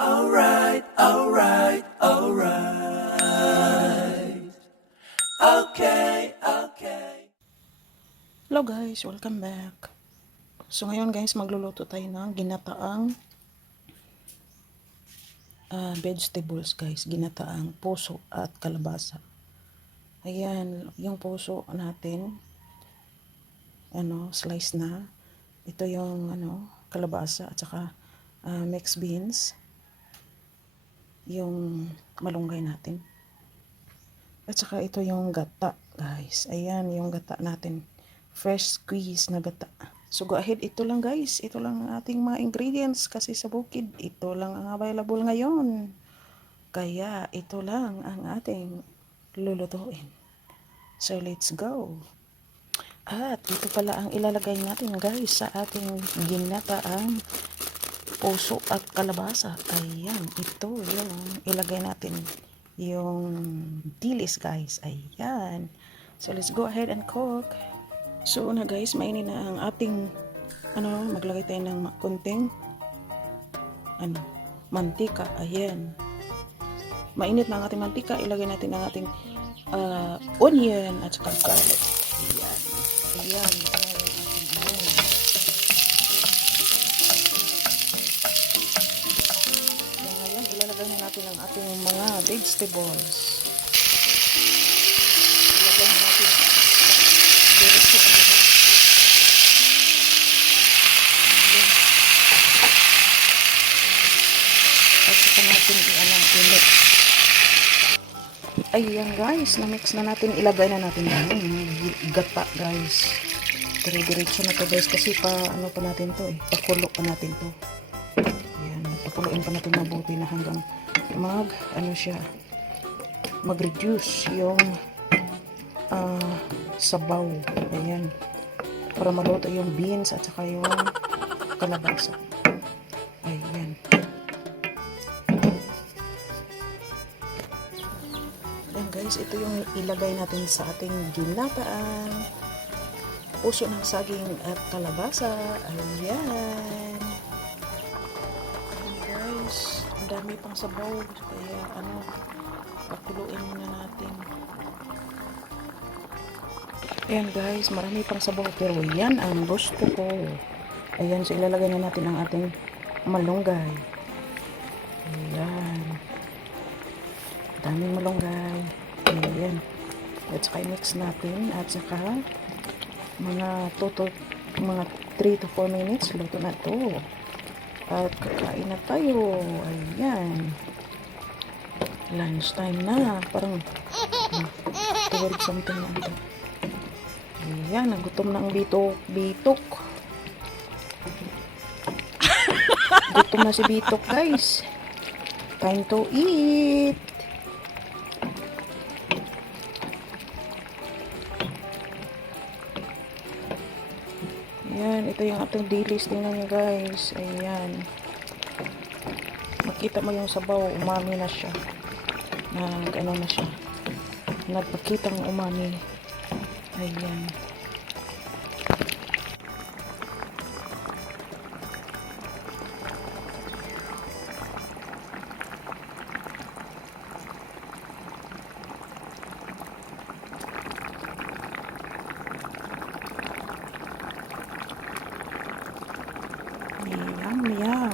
Alright, alright, alright. Okay, okay. Hello guys, welcome back. So ngayon guys, magluluto tayo ng ginataang vegetables guys. Ginataang puso at kalabasa. Ayan, yung puso natin, slice na. Ito yung kalabasa at saka mixed beans. Yung malunggay natin. At saka ito yung gata guys. Ayan, yung gata natin. Fresh squeeze na gata. So go ahead, ito lang guys. Ito lang ang ating mga ingredients kasi sa bukid, ito lang ang available ngayon. Kaya ito lang ang ating lulutuin. So let's go. At ito pala ang ilalagay natin guys sa ating ginataang puso at kalabasa. Ayan, ito yung ilagay natin yung dilis guys. Ayan. So let's go ahead and cook. So una guys, mainin na ang ating maglagay tayo ng konting mantika. Ayan. Mainit na ang ating mantika, ilagay natin ang ating onion at saka garlic. Ayan. Ayan. Ngayon, ilalagay na natin ang ating mga vegetables. Ilagay na natin at saka natin i-mix. Ayan guys, na-mix na natin. Ilagay na natin yung gata guys. Dire-diretso na to guys kasi pa natin to pakulo pa natin to. Ayan, pakuluin pa natin mabuti na hanggang mag-reduce yung sabaw. Ayan, para maluto yung beans at saka yung kalabasa. Ayan. Ayan guys, ito yung ilagay natin sa ating ginataan puso ng saging at kalabasa. Ayan. Ayan guys, ang dami pang sabaw kaya pakuluin muna natin. Ayan guys, marami pang sabaw pero yan ang gusto ko. Ayan, so ilalagay na natin ang ating malunggay. Ayan, daming malunggay. Ayan, at saka i-mix natin at saka mga 3 to 4 minutes luto na to at kakain na tayo. Ayan, lunch time na, parang 12 something na ito. Ayan, nagutom na ang bitok. Gutom na si bitok guys. Time to eat. Ayan, ito yung ating dilis. Tingnan nyo guys. Ayan. Makita mo yung sabaw. Umami na siya. Na siya. Nagpakitang umami. Ayan. Yum.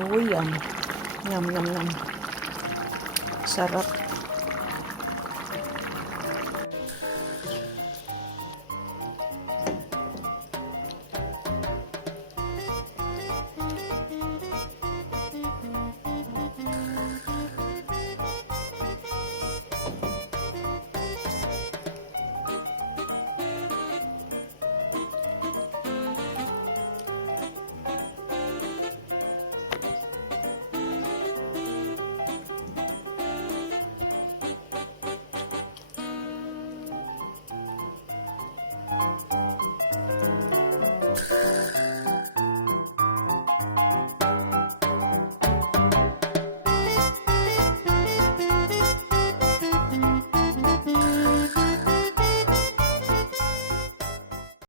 Oh, yan. Yum, yum, yum. Sarap.